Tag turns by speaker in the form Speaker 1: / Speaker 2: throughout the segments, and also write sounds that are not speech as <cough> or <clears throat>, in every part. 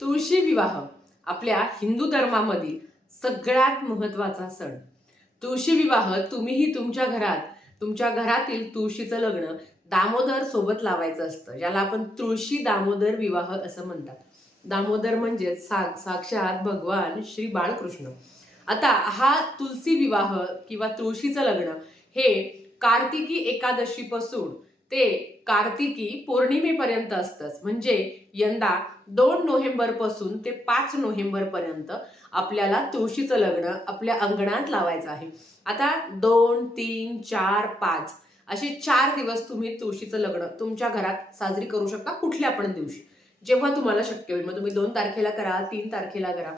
Speaker 1: तुळशी विवाह आपल्या हिंदू धर्मामधील सगळ्यात महत्त्वाचा सण. तुळशी विवाह तुम्हीही तुमच्या घरात तुमच्या घरातील तुळशीचं लग्न दामोदर सोबत लावायचं असतं ज्याला आपण तुळशी दामोदर विवाह असं म्हणतात. दामोदर म्हणजे सा साक्षात भगवान श्री बाळकृष्ण. आता हा तुलसी विवाह किंवा तुळशीचं लग्न हे कार्तिकी एकादशीपासून ते कार्तिकी पौर्णिमेपर्यंत असतंच. म्हणजे यंदा दोन नोव्हेंबरपासून ते पाच नोव्हेंबरपर्यंत आपल्याला तुळशीचं लग्न आपल्या अंगणात लावायचं आहे. आता दोन तीन चार पाच असे चार दिवस तुम्ही तुळशीचं लग्न तुमच्या घरात साजरी करू शकता कुठल्या पण दिवशी. जेव्हा तुम्हाला शक्य होईल मग तुम्ही दोन तारखेला करा तीन तारखेला करा.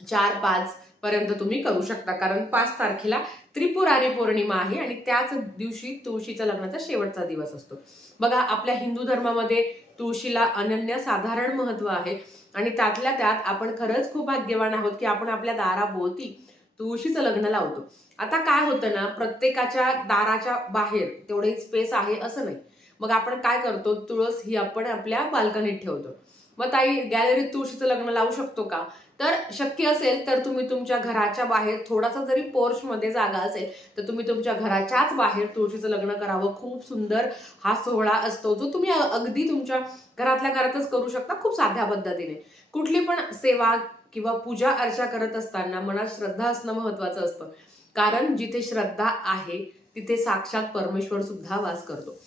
Speaker 1: चार पाच पर्यंत तुम्ही करू शकता कारण पाच तारखेला त्रिपुरारी पौर्णिमा आहे आणि त्याच दिवशी तुळशीच्या लग्नाचा शेवटचा दिवस असतो. बघा आपल्या हिंदू धर्मामध्ये तुळशीला अनन्य साधारण महत्त्व आहे. आणि त्यातल्या त्यात आपण खरंच खूप भाग्यवान आहोत की आपण आपल्या दाराभोवती तुळशीचं लग्न लावतो. आता काय होतं ना प्रत्येकाच्या दाराच्या बाहेर तेवढे स्पेस आहे असं नाही. मग आपण काय करतो? तुळस ही आपण आपल्या बाल्कनीत ठेवतो. मग ताई गॅलरीत तुळशीचं लग्न लावू शकतो का? तर शक्य असेल तर तुम्ही तुमच्या घराच्या बाहेर थोडासा जरी पोर्चमध्ये जागा असेल तर तुम्ही तुमच्या घराच्याच बाहेर तुळशीचं लग्न करावं. खूप सुंदर हा सोहळा असतो जो तुम्ही अगदी तुमच्या घरातल्या घरातच करू शकता खूप साध्या पद्धतीने. कुठली पण सेवा किंवा पूजा अर्चा करत असताना मनात श्रद्धा असणं महत्वाचं असतं. कारण जिथे श्रद्धा आहे तिथे साक्षात परमेश्वर सुद्धा वास करतो.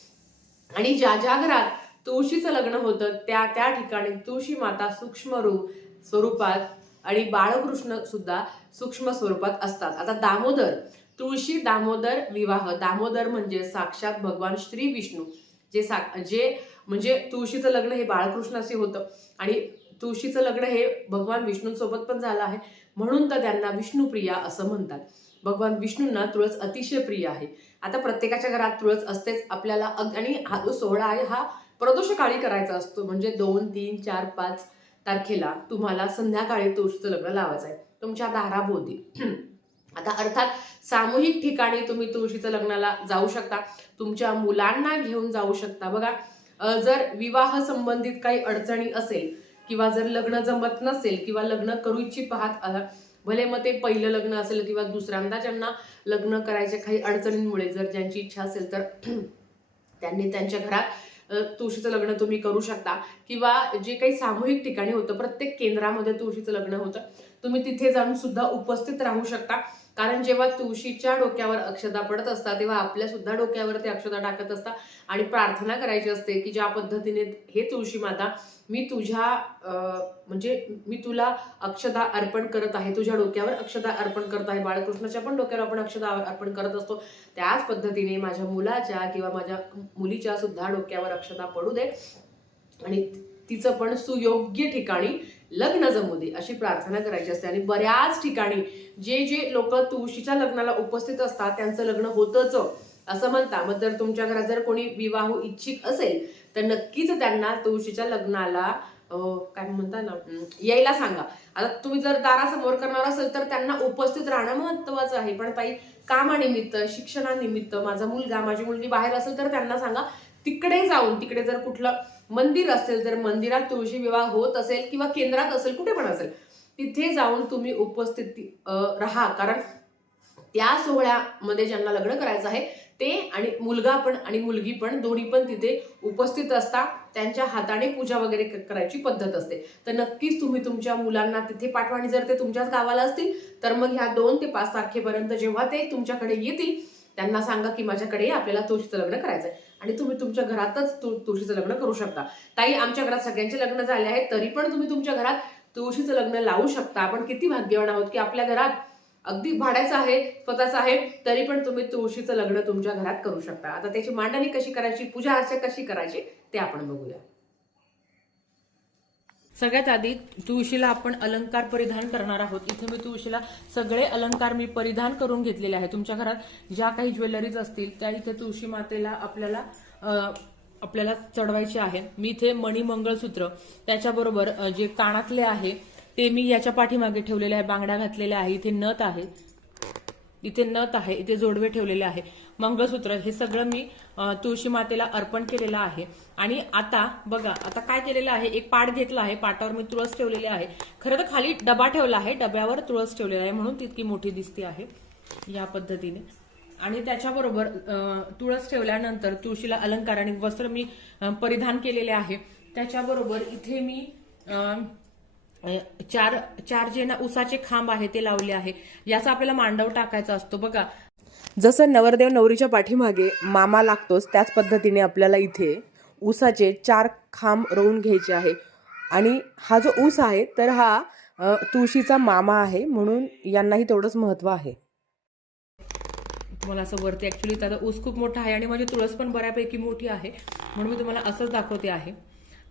Speaker 1: आणि ज्या ज्या घरात तुळशीचं लग्न होतं त्या त्या ठिकाणी तुळशी माता सूक्ष्म रूप स्वरूपात आणि बाळकृष्ण सुद्धा सूक्ष्म स्वरूपात असतात. आता दामोदर तुळशी दामोदर विवाह दामोदर म्हणजे साक्षात भगवान श्री विष्णू. जे सा जे म्हणजे तुळशीचं लग्न हे बाळकृष्णाशी होतं आणि तुळशीचं लग्न हे भगवान विष्णूंसोबत पण झालं आहे. म्हणून तर त्यांना विष्णुप्रिया असं म्हणतात. भगवान विष्णूंना तुळस अतिशय प्रिय आहे. आता प्रत्येकाच्या घरात तुळस असतेच. आपल्याला अग- आणि हा जो सोहळा आहे हा प्रदोषकाळी करायचा असतो. म्हणजे दोन तीन चार पाच तारखेला तुम्हाला संध्याकाळी तुळशीचं लग्न लावायचं आहे. तुमच्या दाराभोवती <clears throat> आता अर्थात सामूहिक ठिकाणी तुम्ही तुळशीचं लग्नाला जाऊ शकता. तुमच्या मुलांना घेऊन जाऊ शकता. बघा जर विवाह संबंधित काही अडचणी असेल किंवा जर लग्न जमत नसेल किंवा लग्न करू इच्छित पाहत भले मग ते पहिलं लग्न असेल किंवा दुसऱ्यांदा ज्यांना लग्न करायच्या काही अडचणींमुळे जर ज्यांची इच्छा असेल तर <clears throat> त्यांनी त्यांच्या घरात तुळशीचं लग्न तुम्ही करू शकता. किंवा जे काही सामूहिक ठिकाणी होतं प्रत्येक केंद्रामध्ये तुळशीचं लग्न होतं. तुम्ही तिथे जाऊन सुद्धा उपस्थित राहू शकता. कारण जेव्हा तुळशीच्या डोक्यावर अक्षता पडत असतात तेव्हा आपल्या सुद्धा डोक्यावर ते अक्षता टाकत असतात. आणि प्रार्थना करायची असते की ज्या पद्धतीने हे तुळशी माता मी तुझ्या म्हणजे मी तुला अक्षता अर्पण करत आहे तुझ्या डोक्यावर अक्षता अर्पण करत आहे. बाळकृष्णाच्या पण डोक्यावर आपण अक्षता अर्पण करत असतो. त्याच पद्धतीने माझ्या मुलाच्या किंवा माझ्या मुलीच्या सुद्धा डोक्यावर अक्षता पडू दे. आणि तिचं पण सुयोग्य ठिकाणी लग्न जमू दे अशी प्रार्थना करायची असते. आणि बऱ्याच ठिकाणी जे जे लोक तुळशीच्या लग्नाला उपस्थित असतात त्यांचं लग्न होतच. असं म्हणता मग जर तुमच्या घरात जर कोणी विवाह इच्छित असेल तर नक्कीच त्यांना तुळशीच्या लग्नाला काय म्हणता ना यायला सांगा. आता तुम्ही जर दारासमोर करणार असेल तर त्यांना उपस्थित राहणं महत्वाचं आहे. पण ताई कामानिमित्त शिक्षणानिमित्त माझा मुलगा माझी मुलगी बाहेर असेल तर त्यांना सांगा तिकडे जाऊन तिकडे जर कुठलं मंदिर असेल तर मंदिरात तुळशी विवाह होत असेल किंवा केंद्रात असेल कुठे पण असेल तिथे जाऊन तुम्ही उपस्थित राहा. कारण त्या सोहळ्यामध्ये ज्यांना लग्न करायचं आहे ते आणि मुलगा पण आणि मुलगी पण दोन्ही पण तिथे उपस्थित असता त्यांच्या हाताने पूजा वगैरे करायची पद्धत असते. तर नक्कीच तुम्ही तुमच्या मुलांना तिथे पाठवा आणि जर ते तुमच्याच गावाला असतील तर मग ह्या दोन ते पाच तारखेपर्यंत जेव्हा ते तुमच्याकडे येतील त्यांना सांगा की माझ्याकडे आपल्याला तुळशीचं लग्न करायचं आहे आणि तुम्ही तुमच्या घरातच तु- तुळशीचं लग्न करू शकता. ताई आमच्या घरात सगळ्यांचे लग्न झाले आहेत तरी पण तुम्ही तुमच्या घरात तुळशीचं लग्न लावू शकता. आपण किती भाग्यवान आहोत की आपल्या घरात अगदी भाड्याचं आहे स्वतःचं आहे तरी पण तुम्ही तुळशीचं लग्न तुमच्या घरात करू शकता. आता त्याची मांडणी कशी करायची पूजा अर्चा कशी करायची ते आपण बघूया. सगळ्यात आधी तुळशीला आपण अलंकार परिधान करणार आहोत. इथे मी तुळशीला सगळे अलंकार मी परिधान करून घेतलेले आहे तुमच्या घरात ज्या काही ज्वेलरीज असतील त्या इथे तुळशी मातेला आपल्याला आपल्याला चढवायचे आहे. मी इथे मणी मंगळसूत्र त्याच्याबरोबर जे कानातले आहे ते मी याच्या पाठीमागे ठेवलेले आहे बांगड्या घातलेल्या आहे इथे नथ आहे. इथे नथ आहे इथे जोडवे ठेवलेले आहे. मंगळसूत्र हे सगळं मी तुळशी मातेला अर्पण केलेलं आहे. आणि आता बघा आता काय केलेलं आहे? एक पाट घेतला आहे पाटावर मी तुळस ठेवलेली आहे. खरं तर खाली डबा ठेवला आहे डब्यावर तुळस ठेवलेला आहे म्हणून तितकी मोठी दिसते आहे या पद्धतीने. आणि त्याच्याबरोबर तुळस ठेवल्यानंतर तुळशीला अलंकार आणि वस्त्र मी परिधान केलेले आहे. त्याच्याबरोबर इथे मी चार चार जे ना उसाचे खांब आहे ते लावले आहे. याचा आपल्याला मांडव टाकायचा असतो. बघा. जसं नवरदेव नवरीच्या पाठीमागे मामा लागतोच त्याच पद्धतीने आपल्याला इथे ऊसाचे चार खांब रोवून घ्यायचे आहे. आणि हा जो ऊस आहे तर हा तुळशीचा मामा आहे म्हणून यांनाही तेवढंच महत्त्व आहे. तुम्हाला असं वरती ऍक्च्युली त्याचा ऊस खूप मोठा आहे आणि माझी तुळस पण बऱ्यापैकी मोठी आहे. म्हणून मी तुम्हाला असंच दाखवते आहे.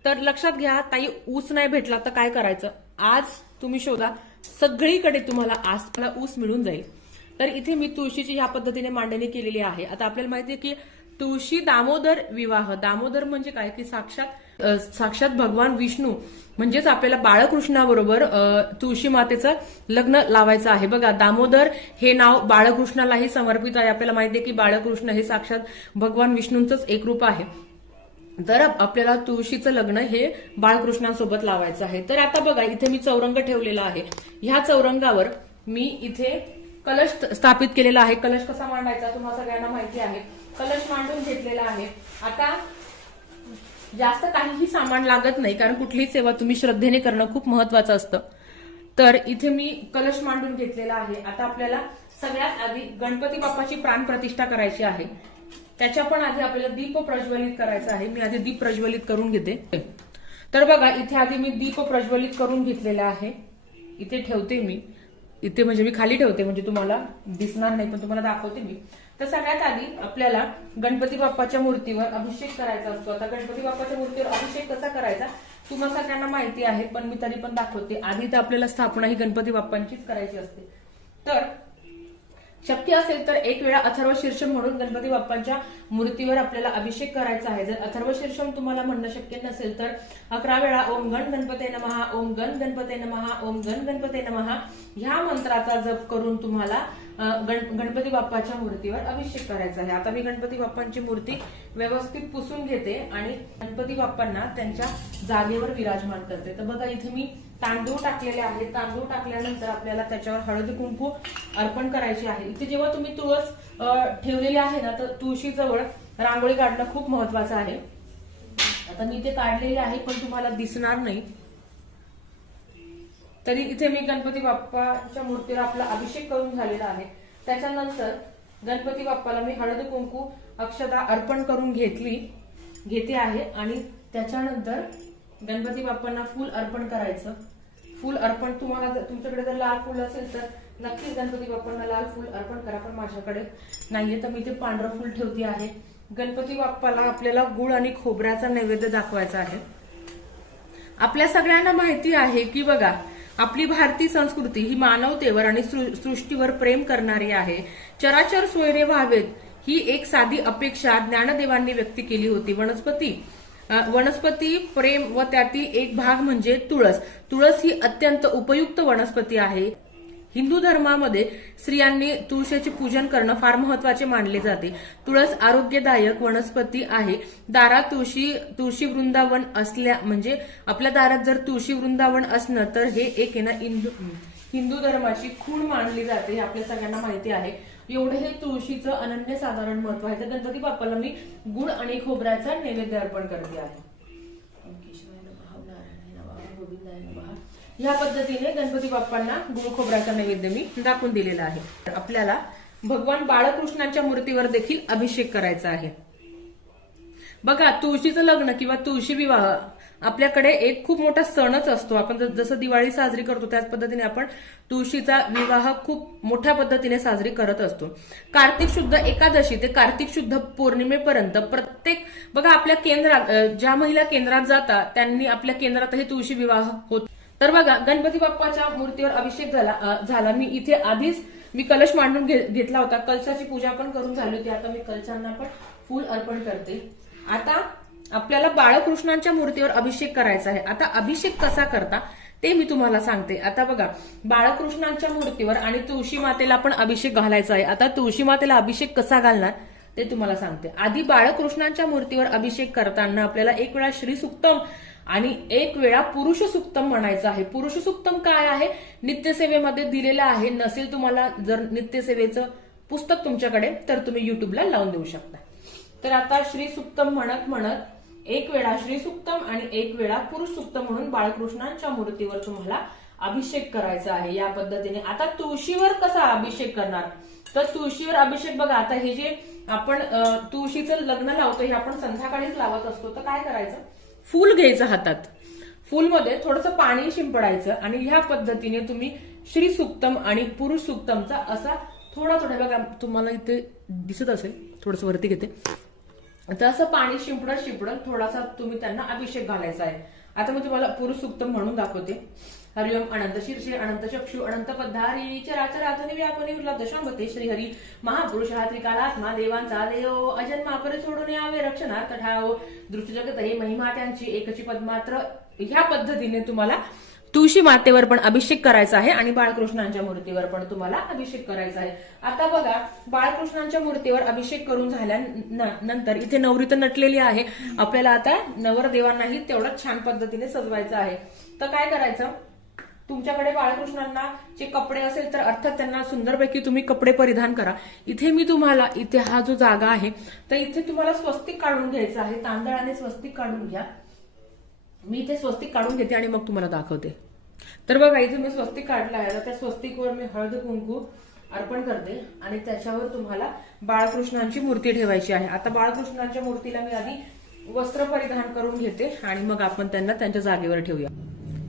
Speaker 1: तर लक्षात घ्या ताई ऊस नाही भेटला तर काय करायचं? आज तुम्ही शोधा. सगळीकडे तुम्हाला आज मला ऊस मिळून जाईल. तर इथे मी तुळशीची ह्या पद्धतीने मांडणी केलेली आहे. आता आपल्याला माहिती आहे की तुळशी दामोदर विवाह. दामोदर म्हणजे काय? की साक्षात साक्षात भगवान विष्णू म्हणजेच आपल्याला बाळकृष्णाबरोबर तुळशी मातेचं लग्न लावायचं आहे. बघा दामोदर हे नाव बाळकृष्णालाही समर्पित आहे. आपल्याला माहिती आहे की बाळकृष्ण हे साक्षात भगवान विष्णूंचंच एक रूप आहे. तर आपल्याला तुळशीचं लग्न हे बाळकृष्णांसोबत लावायचं आहे तर आता बघा इथे मी चौरंग ठेवलेला आहे. ह्या चौरंगावर मी इथे कलश स्थापित केलेला आहे. कलश कसा मांडायचा तुम्हाला सगळ्यांना माहिती आहे. कलश मांडून घेतलेला आहे. आता जास्त काहीही सामान लागत नाही कारण कुठलीही सेवा तुम्ही श्रद्धेने करणं खूप महत्वाचं असतं. तर इथे मी कलश मांडून घेतलेला आहे. आता आपल्याला सगळ्यात आधी गणपती बाप्पाची प्राण प्रतिष्ठा करायची आहे. त्याच्या पण आधी आपल्याला दीप प्रज्वलित करायचा आहे. मी आधी दीप प्रज्वलित करून घेते. तर बघा इथे आधी मी दीप प्रज्वलित करून घेतलेला आहे. इथे ठेवते मी. इथे म्हणजे मी खाली ठेवते म्हणजे तुम्हाला दिसणार नाही पण तुम्हाला दाखवते मी. तर सगळ्यात आधी आपल्याला गणपती बाप्पाच्या मूर्तीवर अभिषेक करायचा असतो. आता गणपती बाप्पाच्या मूर्तीवर अभिषेक कसा करायचा? तुम्हाला सगळ्यांना माहिती आहे पण मी तरी पण दाखवते. आधी तर आपल्याला स्थापना ही गणपती बाप्पांचीच करायची असते. तर शक्य असेल तर एक वेळा अथर्व शीर्षम म्हणून गणपती बाप्पांच्या मूर्तीवर आपल्याला अभिषेक करायचा आहे. जर अथर्व शीर्षम तुम्हाला म्हणणं शक्य नसेल तर अकरा वेळा ओम गण गणपते नमहा ओम गण गणपते नमहा ओम गण गणपते नमहा ह्या मंत्राचा जप करून तुम्हाला गणपती बाप्पाच्या मूर्तीवर अभिषेक करायचा आहे. आता मी गणपती बाप्पांची मूर्ती व्यवस्थित पुसून घेते आणि गणपती बाप्पांना त्यांच्या जागेवर विराजमान करते. तर बघा इथे मी तांदूळ टाकलेले आहेत. तांदूळ टाकल्यानंतर आपल्याला त्याच्यावर हळद कुंकू अर्पण करायची आहे. इथे जेव्हा तुम्ही तुळस ठेवलेले ठेवलेली आहे ना तर तुळशीजवळ रांगोळी काढणं खूप महत्वाचं आहे. आता मी ते काढलेले आहे पण तुम्हाला दिसणार नाही. तरी इथे मी गणपती बाप्पाच्या मूर्तीला आपला अभिषेक करून झालेला आहे. त्याच्यानंतर गणपती बाप्पाला मी हळद कुंकू अक्षता अर्पण करून घेतली घेते आहे. आणि त्याच्यानंतर गणपती बाप्पांना फूल अर्पण करायचं. फूल अर्पण तुम्हाला तुमच्याकडे जर लाल फूल असेल तर नक्कीच गणपती बाप्पांना लाल फूल अर्पण करा पण माझ्याकडे नाहीये. तर मी ते पांढरं फूल ठेवते आहे. गणपती बाप्पाला आपल्याला गुळ आणि खोबऱ्याचा नैवेद्य दाखवायचा आहे. आपल्या सगळ्यांना माहिती आहे की बघा आपली भारतीय संस्कृती ही मानवतेवर आणि सृष्टीवर प्रेम करणारी आहे. चराचर सोयरे व्हावेत ही एक साधी अपेक्षा ज्ञानदेवांनी व्यक्त केली होती. वनस्पती वनस्पती प्रेम व त्यातील एक भाग म्हणजे तुळस. तुळस ही अत्यंत उपयुक्त वनस्पती आहे. हिंदू धर्मामध्ये स्त्रियांनी तुळशीचे पूजन करणं फार महत्त्वाचे मानले जाते. तुळस आरोग्यदायक वनस्पती आहे. दारात तुळशी तुळशी वृंदावन असल्या म्हणजे आपल्या दारात जर तुळशी वृंदावन असणं तर हे एक आहे ना हिंदू हिंदू धर्माची खूण मानली जाते हे आपल्या सगळ्यांना माहिती आहे. एवढे हे तुळशीचं अनन्य साधारण महत्त्व आहे. तर गणपती बाप्पाला मी गुळ आणि खोबऱ्याचा नैवेद्य अर्पण करते आहे. ह्या पद्धतीने गणपती बाप्पांना गुळ खोबऱ्याचा नैवेद्य मी दाखवून दिलेला आहे. तर आपल्याला भगवान बाळकृष्णांच्या मूर्तीवर देखील अभिषेक करायचा आहे. बघा तुळशीचं लग्न किंवा तुळशी विवाह आपल्याकडे एक खूप मोठा सणच असतो. आपण जसं दिवाळी साजरी करतो त्याच पद्धतीने आपण तुळशीचा विवाह खूप मोठ्या पद्धतीने साजरी करत असतो. कार्तिक शुद्ध एकादशी ते कार्तिक शुद्ध पौर्णिमेपर्यंत प्रत्येक बघा आपल्या केंद्रात ज्या महिला केंद्रात जातात त्यांनी आपल्या केंद्रातही तुळशी विवाह होत तर बघा गणपती बाप्पाच्या मूर्तीवर अभिषेक झाला झाला. मी इथे आधीच मी कलश मांडून घेतला होता. कलशाची पूजा पण करून झाली होती. आता मी कलशांना पण फूल अर्पण करते. आता आपल्याला बाळकृष्णांच्या मूर्तीवर अभिषेक करायचा आहे. आता अभिषेक कसा करता ते मी तुम्हाला सांगते. आता बघा बाळकृष्णांच्या मूर्तीवर आणि तुळशी मातेला पण अभिषेक घालायचा आहे. आता तुळशी मातेला अभिषेक कसा घालणार ते तुम्हाला सांगते. आधी बाळकृष्णांच्या मूर्तीवर अभिषेक करताना आपल्याला एक वेळा श्री सुक्तम आणि एक वेळा पुरुष सुक्तम म्हणायचं आहे. पुरुष सुक्तम काय आहे? नित्यसेवेमध्ये दिलेलं आहे. नसेल तुम्हाला जर नित्यसेवेचं पुस्तक तुमच्याकडे तर तुम्ही युट्यूबला लावून देऊ शकता. तर आता श्री सुक्तम म्हणत म्हणत एक वेळा श्री सुक्तम आणि एक वेळा पुरुष सुक्तम म्हणून बाळकृष्णांच्या मूर्तीवर तुम्हाला अभिषेक करायचा आहे. या पद्धतीने आता तुळशीवर कसा अभिषेक करणार? तर तुळशीवर अभिषेक बघा आता हे जे आपण तुळशीचं लग्न लावतो हे आपण संध्याकाळीच लावत असतो तर काय करायचं? फूल घ्यायचं हातात. फुलमध्ये थोडंसं पाणी शिंपडायचं आणि ह्या पद्धतीने तुम्ही श्री सुक्तम आणि पुरुष सुक्तमचा असा थोडा थोडा बघा तुम्हाला इथे दिसत असेल थोडस वरती घेते. तर असं पाणी शिंपडत शिंपडत थोडासा तुम्ही त्यांना अभिषेक घालायचा आहे. आता मी तुम्हाला पुरुष सुक्तम म्हणून दाखवते. हरिओम अनंत शीर्षे अनंत चक्षु अनंत पद्धारी चराचरातनी व्यापनी उरला दशांबते श्रीहरी. महापुरुष हा त्रिकालात्मा देवांचा देव. अजन्मा परे सोडून यावे रक्षणार्थ ठाव. दृष्ट जगत हे महिमा त्यांची एकची पद्मात्र. ह्या पद्धतीने तुम्हाला तुळशी मातेवर पण अभिषेक करायचा आहे आणि बाळकृष्णांच्या मूर्तीवर पण तुम्हाला अभिषेक करायचा आहे. आता बघा बाळकृष्णांच्या मूर्तीवर अभिषेक करून झाल्यानंतर इथे नवरी तर नटलेली आहे. आपल्याला आता नवरदेवांनाही तेवढंच छान पद्धतीने सजवायचं आहे. तर काय करायचं? तुमच्याकडे बाळकृष्णांना जे कपडे असेल तर अर्थात त्यांना सुंदरपैकी तुम्ही कपडे परिधान करा. इथे मी तुम्हाला इथे हा जो जागा आहे तर इथे तुम्हाला स्वस्तिक काढून घ्यायचं आहे. तांदळाने स्वस्तिक काढून घ्या. मी इथे स्वस्तिक काढून घेते आणि मग तुम्हाला दाखवते. तर बघा इथे मी स्वस्तिक काढला आहे. तर त्या स्वस्तिकवर मी हळद कुंकू अर्पण करते आणि त्याच्यावर तुम्हाला बाळकृष्णांची मूर्ती ठेवायची आहे. आता बाळकृष्णांच्या मूर्तीला मी आधी वस्त्र परिधान करून घेते आणि मग आपण त्यांना त्यांच्या जागेवर ठेवूया.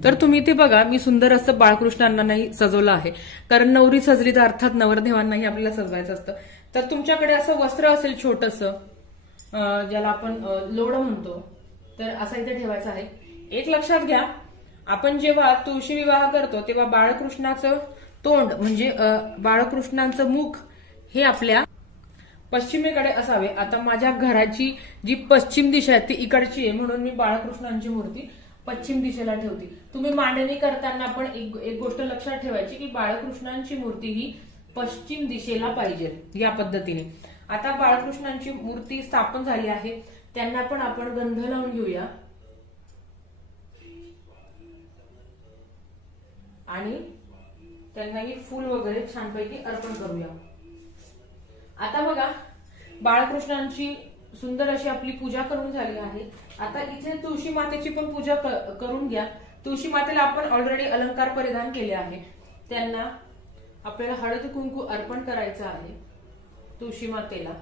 Speaker 1: तर तुम्ही इथे बघा मी सुंदर असं बाळकृष्णांनाही सजवलं आहे. कारण नवरी सजली तर अर्थात नवरदेवांनाही आपल्याला सजवायचं असतं. तर तुमच्याकडे असं वस्त्र असेल छोटस ज्याला आपण लोड म्हणतो तर असं इथे ठेवायचं आहे. एक लक्षात घ्या आपण जेव्हा तुळशी विवाह करतो तेव्हा बाळकृष्णाचं तोंड म्हणजे बाळकृष्णांचं मुख हे आपल्या पश्चिमेकडे असावे. आता माझ्या घराची जी पश्चिम दिशा आहे ती इकडची आहे म्हणून मी बाळकृष्णांची मूर्ती पश्चिम दिशेला ठेवते. तुम्ही मांडणी करताना पण एक एक गोष्ट लक्षात ठेवायची की बाळकृष्णांची मूर्ती ही पश्चिम दिशेला पाहिजे या पद्धतीने. आता बाळकृष्णांची मूर्ती स्थापन झाली आहे. त्यांना पण आपण गंध लावून घेऊया. आणि त्यांनाही फूल वगैरे छानपैकी अर्पण करूया. आता बघा बाळकृष्णांची सुंदर अशी आपली पूजा करून झाली आहे. आता इथे तुळशी मातेची पण पूजा करून घ्या. तुळशी मातेला आपण ऑलरेडी अलंकार परिधान केले आहे. त्यांना आपल्याला हळद कुंकू अर्पण करायचं आहे. तुळशी मातेला.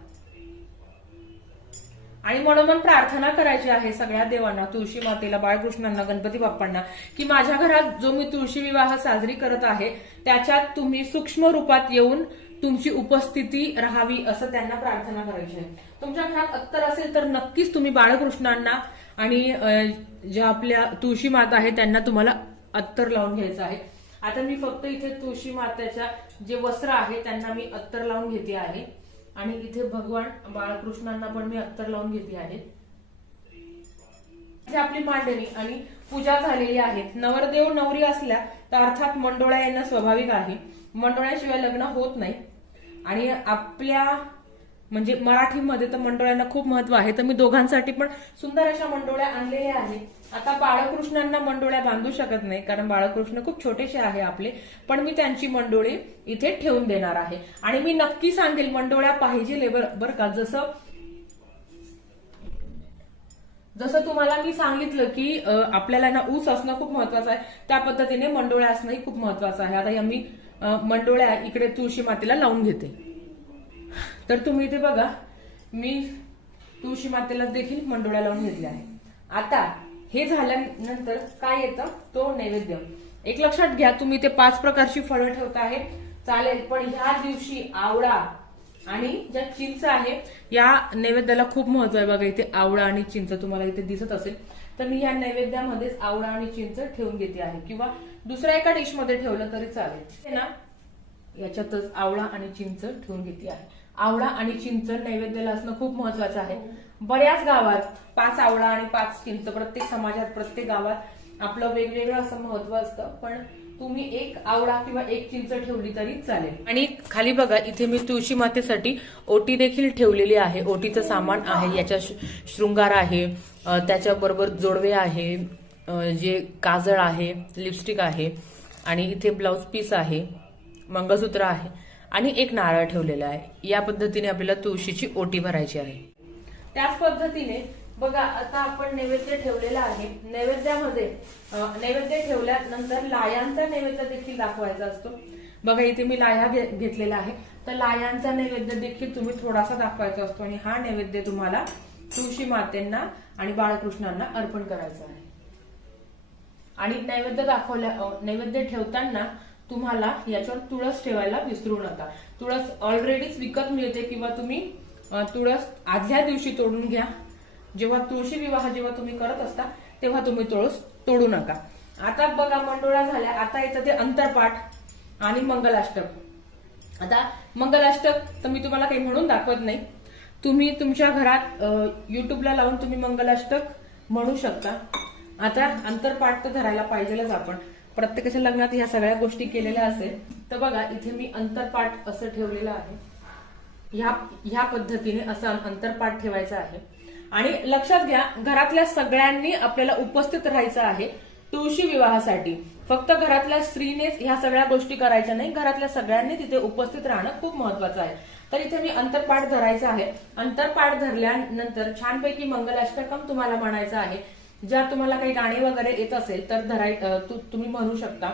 Speaker 1: आणि म्हणून प्रार्थना करायची आहे सगळ्या देवांना तुळशी मातेला बाळकृष्णांना गणपती बाप्पांना की माझ्या घरात जो मी तुळशी विवाह साजरी करत आहे त्याच्यात तुम्ही सूक्ष्म रूपात येऊन तुमची उपस्थिती राहावी असं त्यांना प्रार्थना करायची आहे. तुमच्या घरात अत्तर असेल तर नक्कीच तुम्ही बाळकृष्णांना आणि ज्या आपल्या तुळशी माता आहे त्यांना तुम्हाला अत्तर लावून घ्यायचं आहे. आता मी फक्त इथे तुळशी मात्याच्या जे वस्त्र आहे त्यांना मी अत्तर लावून घेते आहे. आणि इथे भगवान बाळकृष्णांना पण मी अत्तर लावून घेते आहे. आपली मांडणी आणि पूजा झालेली आहे. नवरदेव नवरी असल्या तर अर्थात मंडोळ्या येणं स्वाभाविक आहे. मंडोळ्याशिवाय लग्न होत नाही. आणि आपल्या म्हणजे मराठीमध्ये तर मंडोळ्यांना खूप महत्त्व आहे. तर मी दोघांसाठी पण सुंदर अशा मंडोळ्या आणलेल्या आहेत. आता बाळकृष्णांना मंडोळ्या बांधू शकत नाही कारण बाळकृष्ण खूप छोटेसे आहे आपले. पण मी त्यांची मंडोळी इथे ठेवून देणार आहे. आणि मी नक्की सांगेल मंडोळ्या पाहिजे बरं का. जसं जसं तुम्हाला मी सांगितलं की आपल्याला ना ऊस असणं खूप महत्वाचं आहे. त्या पद्धतीने मंडोळ्या असणंही खूप महत्वाचं आहे. आता या मी मंडोळ्या इकडे तुळशी मातेला लावून घेते. तर तुम्ही इथे बघा मी तुळशी मातेला देखील मंडोळ्या लावून घेतल्या आहे. आता हे झाल्यानंतर काय येतं? तो नैवेद्य. एक लक्षात घ्या तुम्ही ते पाच प्रकारची फळं ठेवता आहे चालेल पण ह्या दिवशी आवळा आणि ज्या चिंच आहे या नैवेद्याला खूप महत्त्व आहे बघा. इथे आवळा आणि चिंच तुम्हाला इथे दिसत असेल. तर मी या नैवेद्यामध्येच आवळा आणि चिंच ठेवून घेते आहे. किंवा दुसऱ्या एका डिशमध्ये ठेवलं तरी चालेल. हे ना याच्यातच आवळा आणि चिंच ठेवून घेतली आहे. आवळा आणि चिंच नैवेद्याला असणं खूप महत्वाचं आहे. बऱ्याच गावात पाच आवळा आणि पाच चिंच प्रत्येक समाजात प्रत्येक गावात आपलं वेगवेगळं असं महत्त्व असतं पण तुम्ही एक आवळा किंवा एक चिंच ठेवली तरी चालेल. आणि खाली बघा इथे मी तुळशी मातेसाठी ओटी देखील ठेवलेली आहे. ओटीचं सामान आहे याच्या श- शृंगार आहे त्याच्याबरोबर जोडवे आहे जे काजळ आहे लिपस्टिक आहे आणि इथे ब्लाउज पीस आहे मंगळसूत्र आहे आणि एक नारळ ठेवलेला आहे. या पद्धतीने आपल्याला तुळशीची ओटी भरायची आहे. त्याच पद्धतीने बघा आता आपण नैवेद्य ठेवलेला आहे. नैवेद्यामध्ये नैवेद्य ठेवल्यानंतर लायांचा नैवेद्य देखील दाखवायचा असतो. बघा इथे मी लाया घे- घेतलेला आहे. तर लायांचा नैवेद्य देखील तुम्ही थोडासा दाखवायचा असतो आणि हा नैवेद्य तुम्हाला तुळशी मातेंना आणि बाळकृष्णांना अर्पण करायचा आहे. आणि नैवेद्य दाखवल्या नैवेद्य ठेवताना तुम्हाला याच्यावर तुळस ठेवायला विसरू नका. तुळस ऑलरेडीच विकत मिळते किंवा तुम्ही तुळस आदल्या दिवशी तोडून घ्या. जेव्हा तुळशी विवाह जेव्हा तुम्ही करत असता तेव्हा तुम्ही तुळस तोडू नका. आता बघा मंडोळा झाल्या. आता येतं ते अंतरपाठ आणि मंगलाष्टक. आता मंगलाष्टक तर मी तुम्हाला काही म्हणून दाखवत नाही. तुम्ही तुमच्या घरात युट्यूबला लावून तुम्ही मंगलाष्टक म्हणू शकता. आता अंतरपाठ तर धरायला पाहिजेलच आपण. प्रत्येकाच्या लग्नात ह्या सगळ्या गोष्टी केलेल्या असेल तर बघा इथे मी अंतरपाठ असं ठेवलेलं आहे. ह्या ह्या पद्धतीने असं अंतरपाठ ठेवायचा आहे. आणि लक्षात घ्या घरातल्या सगळ्यांनी आपल्याला उपस्थित राहायचं आहे तुळशी विवाहासाठी. फक्त घरातल्या स्त्रीनेच ह्या सगळ्या गोष्टी करायच्या नाही घरातल्या सगळ्यांनी तिथे उपस्थित राहणं खूप महत्वाचं आहे. तर इथे मी अंतरपाठ धरायचं आहे. अंतरपाठ धरल्यानंतर छानपैकी मंगलाष्टकम तुम्हाला म्हणायचं आहे. ज्या तुम्हाला काही गाणी वगैरे येत असेल तर धराय तुम्ही म्हणू शकता.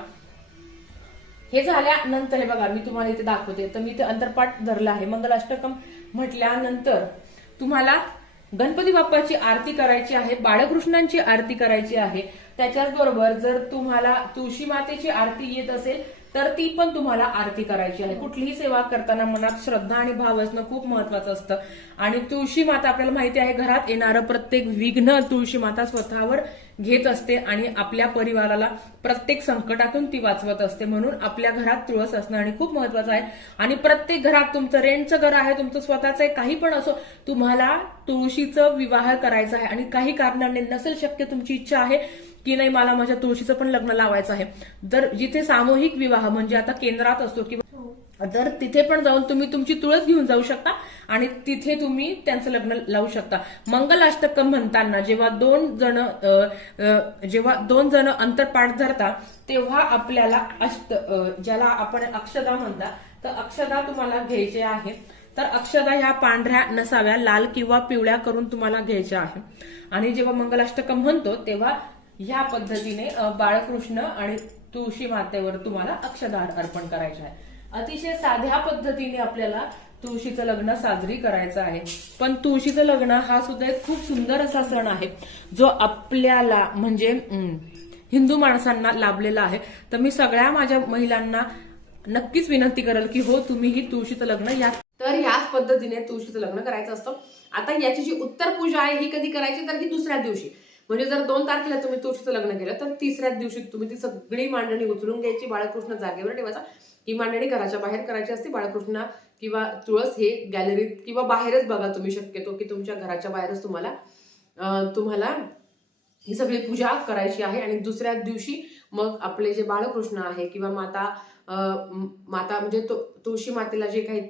Speaker 1: हे झाल्यानंतर हे बघा मी तुम्हाला इथे दाखवते. तर मी इथे अंतरपाठ धरला आहे. मंगलाष्टकम म्हटल्यानंतर तुम्हाला गणपती बाप्पाची आरती करायची आहे बाळकृष्णांची आरती करायची आहे. त्याच्याच बरोबर जर तुम्हाला तुळशी मातेची आरती येत असेल तर ती पण तुम्हाला आरती करायची आहे. कुठलीही सेवा करताना मनात श्रद्धा आणि भाव असणं खूप महत्वाचं असतं. आणि तुळशी माता आपल्याला माहिती आहे घरात येणारं प्रत्येक विघ्न तुळशी माता स्वतःवर घेत असते आणि आपल्या परिवाराला प्रत्येक संकटातून ती वाचवत असते. म्हणून आपल्या घरात तुळस असणं आणि खूप महत्वाचं आहे. आणि प्रत्येक घरात तुमचं रेंटचं घर आहे तुमचं स्वतःचं आहे काही पण असो तुम्हाला तुळशीचं विवाह करायचा आहे. आणि काही कारणाने नसेल शक्य तुमची इच्छा आहे की नाही मला माझ्या तुळशीचं पण लग्न लावायचं आहे. जर जिथे सामूहिक विवाह म्हणजे आता केंद्रात असतो किंवा तर तिथे पण जाऊन तुम्ही तुमची तुळस घेऊन जाऊ शकता आणि तिथे तुम्ही त्यांचं लग्न लावू शकता. मंगलाष्टकम म्हणताना जेव्हा दोन जण जेव्हा दोन जण अंतरपाठ धरता तेव्हा आपल्याला अष्ट ज्याला आपण अक्षदा म्हणता तर अक्षदा तुम्हाला घ्यायचे आहे. तर अक्षदा ह्या पांढऱ्या नसाव्या लाल किंवा पिवळ्या करून तुम्हाला घ्यायच्या आहे. आणि जेव्हा मंगलाष्टकम म्हणतो तेव्हा ह्या पद्धतीने बाळकृष्ण आणि तुळशी मातेवर तुम्हाला अक्षदार अर्पण करायचे आहे. अतिशय साध्या पद्धतीने आपल्याला तुळशीचं लग्न साजरी करायचं आहे. पण तुळशीचं लग्न हा सुद्धा एक खूप सुंदर असा सण आहे जो आपल्याला म्हणजे हिंदू माणसांना लाभलेला आहे. तर मी सगळ्या माझ्या महिलांना नक्कीच विनंती करेल की हो तुम्ही ही तुळशीचं लग्न या तर ह्याच पद्धतीने तुळशीचं लग्न करायचं असतं. आता याची जी उत्तर पूजा आहे ही कधी करायची? तर ही दुसऱ्या दिवशी. म्हणजे जर दोन तारखेला तुम्ही तुळशीचं लग्न केलं तर तिसऱ्याच दिवशी तुम्ही ती सगळी मांडणी उचलून घ्यायची बाळकृष्ण जागेवर ठेवायचा. ही मांडणी घराच्या बाहेर करायची असते बाळकृष्ण किंवा तुळस हे गॅलरीत किंवा बाहेरच बघा तुम्ही शक्यतो की तुमच्या घराच्या बाहेरच तुम्हाला तुम्हाला ही सगळी पूजा करायची आहे. आणि दुसऱ्या दिवशी मग आपले जे बाळकृष्ण आहे किंवा माता माता म्हणजे तो तुळशी मातेला जे काही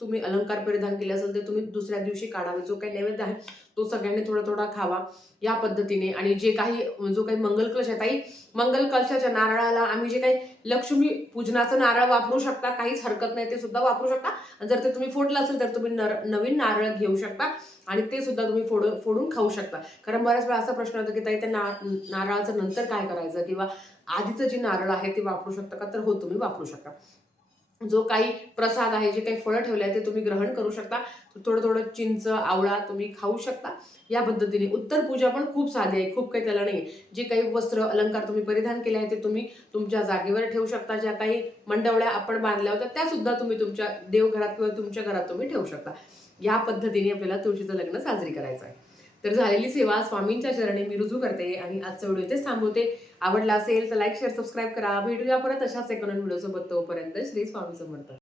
Speaker 1: तुम्ही अलंकार परिधान केले असेल ते तुम्ही दुसऱ्या दिवशी काढावे. जो काही नैवेद्य आहे तो सगळ्यांनी थोडा थोडा खावा या पद्धतीने. आणि जे काही जो काही मंगल कलश आहे ताई मंगल कलशाच्या नारळाला आम्ही जे काही लक्ष्मी पूजनाचं नारळ वापरू शकता काहीच हरकत नाही ते सुद्धा वापरू शकता. आणि जर ते तुम्ही फोडलं असेल तर तुम्ही नर नवीन नारळ घेऊ शकता आणि ते सुद्धा तुम्ही फोडून फोडून खाऊ शकता. कारण बऱ्याच वेळा असा प्रश्न होतो की ताई त्या ना नारळाचं नंतर काय करायचं? किंवा आधीचं जे नारळ आहे ते वापरू शकता का? तर हो तुम्ही वापरू शकता. जो काही प्रसाद आहे जे काही फळं ठेवले आहे ते तुम्ही ग्रहण करू शकता. थोडं थोडं चिंच आवळा तुम्ही खाऊ शकता. या पद्धतीने उत्तर पूजा पण खूप साधी आहे खूप काही त्याला नाही जे काही वस्त्र अलंकार तुम्ही परिधान केले आहे ते तुम्ही तुमच्या जागेवर ठेवू शकता. ज्या काही मंडवळ्या आपण बांधल्या होत्या त्या सुद्धा तुम्ही तुमच्या देवघरात किंवा तुमच्या घरात तुम्ही ठेवू शकता. या पद्धतीने आपल्याला तुळशीचं लग्न साजरी करायचं आहे. तर झालेली सेवा स्वामींच्या चरणी मी रुजू करते आणि आजचा व्हिडिओ इथेच थांबवते. आवडला असेल तर लाईक शेअर सबस्क्राईब करा. भेटूया परत अशाच एक व्हिडिओसोबत. तोपर्यंत श्री स्वामी समर्थ